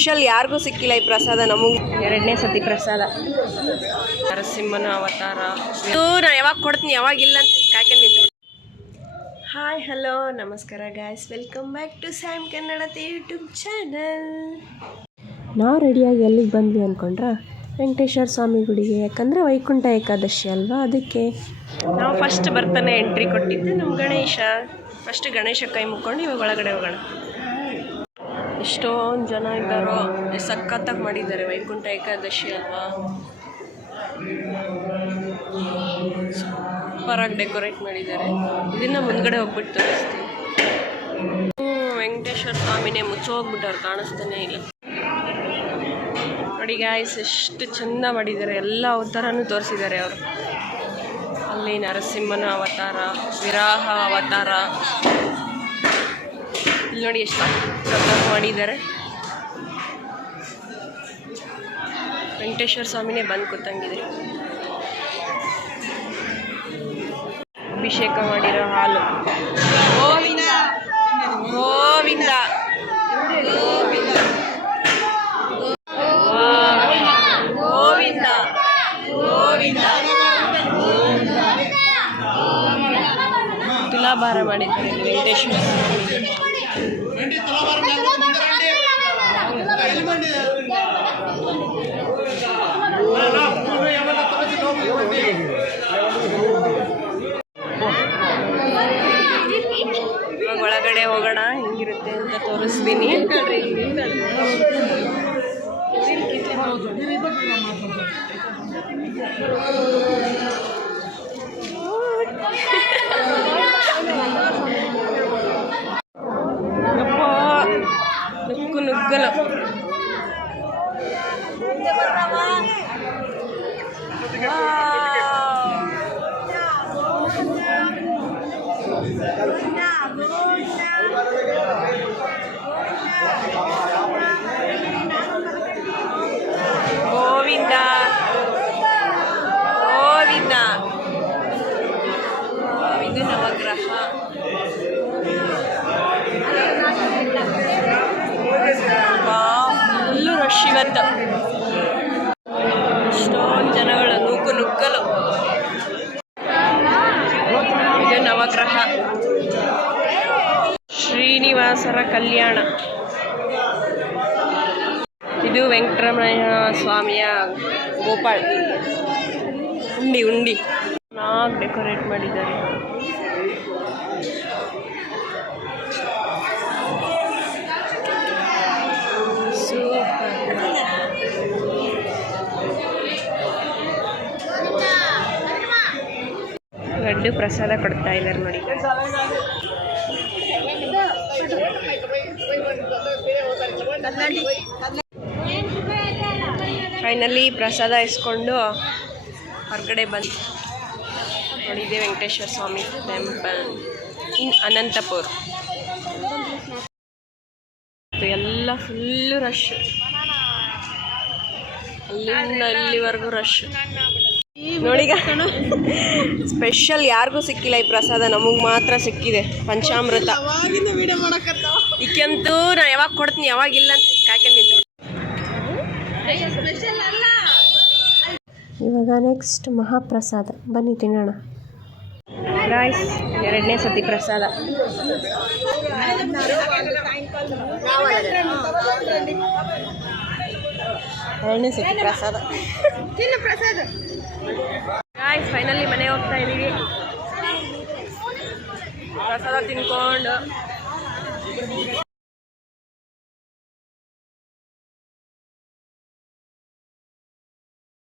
Special ಯಾರಿಗೂ ಸಿಕ್ಕಿಲ್ಲ ಈ ಪ್ರಸಾದ. ನಮಗೆ ಎರಡನೇ ಸತಿ ಪ್ರಸಾದ. ನರಸಿಂಹನ ಅವತಾರ. ನಾನು ಯಾವಾಗ ಕೊಡ್ತೀನಿ ಯಾವಾಗಿಲ್ಲ ಅಂತ ಕಾಯ್ಕೊಂಡು ನಿಂತು. ಹಾಯ್ ಹಲೋ ನಮಸ್ಕಾರ guys, welcome back to Sam Kannada YouTube channel. ನಾವು ರೆಡಿಯಾಗಿ ಎಲ್ಲಿಗೆ ಬಂದ್ವಿ ಅಂದ್ಕೊಂಡ್ರೆ ವೆಂಕಟೇಶ್ವರ ಸ್ವಾಮಿ ಗುಡಿಗೆ. ಯಾಕಂದರೆ ವೈಕುಂಠ ಏಕಾದಶಿ ಅಲ್ವಾ, ಅದಕ್ಕೆ ನಾವು ಫಸ್ಟ್ ಬರ್ತಾನೆ ಎಂಟ್ರಿ ಕೊಟ್ಟಿದ್ದು ನಮ್ಮ ಗಣೇಶ. ಫಸ್ಟ್ ಗಣೇಶ ಕೈ ಮುಕ್ಕೊಂಡು ಇವಾಗ ಒಳಗಡೆ ಹೋಗೋಣ. ಎಷ್ಟೊಂದು ಜನ ಇದ್ದಾರೋ, ಸಖತ್ತಾಗಿ ಮಾಡಿದ್ದಾರೆ. ವೈಕುಂಠ ಏಕಾದಶಿ ಅಲ್ವಾ, ಸೂಪರಾಗಿ ಡೆಕೋರೇಟ್ ಮಾಡಿದ್ದಾರೆ. ಇದನ್ನು ಮುಂದ್ಗಡೆ ಹೋಗ್ಬಿಟ್ಟು ತೋರಿಸ್ತೀನಿ. ವೆಂಕಟೇಶ್ವರ ಸ್ವಾಮಿನೇ ಮುಚ್ಚೋಗ್ಬಿಟ್ಟವ್ರು, ಕಾಣಿಸ್ತಾನೆ ಇಲ್ಲ ನೋಡಿ ಗಾಯ್ಸ್. ಎಷ್ಟು ಚೆಂದ ಮಾಡಿದ್ದಾರೆ, ಎಲ್ಲ ಅವತಾರನೂ ತೋರಿಸಿದ್ದಾರೆ ಅವರು. ಅಲ್ಲಿ ನರಸಿಂಹನ ಅವತಾರ, ವಿರಾಹ ಅವತಾರ, ಇಲ್ಲಿ ನೋಡಿ ಎಷ್ಟು ಮಾಡಿದ್ದಾರೆ. ವೆಂಕಟೇಶ್ವರ ಸ್ವಾಮಿನೇ ಬಂದು ಕೂತಂಗಿದೆ. ಅಭಿಷೇಕ ಮಾಡಿರೋ ಹಾಲು. ಗೋವಿಂದ ಗೋವಿಂದ ಗೋವಿಂದ ಗೋವಿಂದ ಗೋವಿಂದ. ತುಲಾಭಾರ ಮಾಡಿದ್ದಾರೆ ವೆಂಕಟೇಶ್ವರ ಸ್ವಾಮಿ. ಒಳಗಡೆ ಹೋಗೋಣ, ಹೆಂಗಿರುತ್ತೆ ಅಂತ ತೋರಿಸ್ತೀನಿ. ನುಗ್ಗು ನುಗ್ಗಲ ಗೋವಿಂದ ಗೋವಿಂದ. ಇದು ನವಗ್ರಹ. ಫುಲ್ಲು ರಶ್ ಇವತ್ತು, ಎಷ್ಟೊಂದು ಜನಗಳು ನೂಕು ನುಗ್ಗಲು. ಇದು ನವಗ್ರಹ, ಶ್ರೀನಿವಾಸರ ಕಲ್ಯಾಣ. ಇದು ವೆಂಕಟರಮಣ ಸ್ವಾಮಿಯ ಗೋಪಾಲ್ ಉಂಡಿ ಉಂಡಿ ಚೆನ್ನಾಗಿ ಡೆಕೋರೇಟ್ ಮಾಡಿದ್ದಾರೆ. ಲಡ್ಡು ಪ್ರಸಾದ ಕೊಡ್ತಾ ಇದ್ದಾರೆ ನೋಡಿ. ಫೈನಲಿ ಪ್ರಸಾದ ಇಸ್ಕೊಂಡು ಹೊರಗಡೆ ಬಂದು ನೋಡಿದೆ ವೆಂಕಟೇಶ್ವರ ಸ್ವಾಮಿ ಟೆಂಪಲ್ ಇನ್ ಅನಂತಪುರ. ಎಲ್ಲ ಫುಲ್ಲು ರಶ್, ಅಲ್ಲಿಂದ ಇಲ್ಲಿವರೆಗೂ ರಶ್ ನೋಡಿಗ. ಸ್ಪೆಷಲ್ ಯಾರಿಗೂ ಸಿಕ್ಕಿಲ್ಲ ಈ ಪ್ರಸಾದ, ನಮಗೆ ಮಾತ್ರ ಸಿಕ್ಕಿದೆ. ಪಂಚಾಮೃತ ಈಗಂತೂ ನಾನು ಯಾವಾಗ ಕೊಡ್ತೀನಿ ಯಾವಾಗಿಲ್ಲ ಅಂತ ಕಾಯ್ಕೊಂಡು ನಿಂತು. ಇವಾಗ ನೆಕ್ಸ್ಟ್ ಮಹಾಪ್ರಸಾದ, ಬನ್ನಿ ತಿನ್ನೋಣ ಗಾಯ್ಸ್. ಎರಡನೇ ಸತಿ ಪ್ರಸಾದ. ಎರಡನೇ ಸತಿ ಪ್ರಸಾದ ಗಾಯ್ಸ್. ಫೈನಲಿ ಮನೆ ಹೋಗ್ತಾ ಇದ್ದೀವಿ. ಪ್ರಸಾದ ತಿನ್ಕೊಂಡು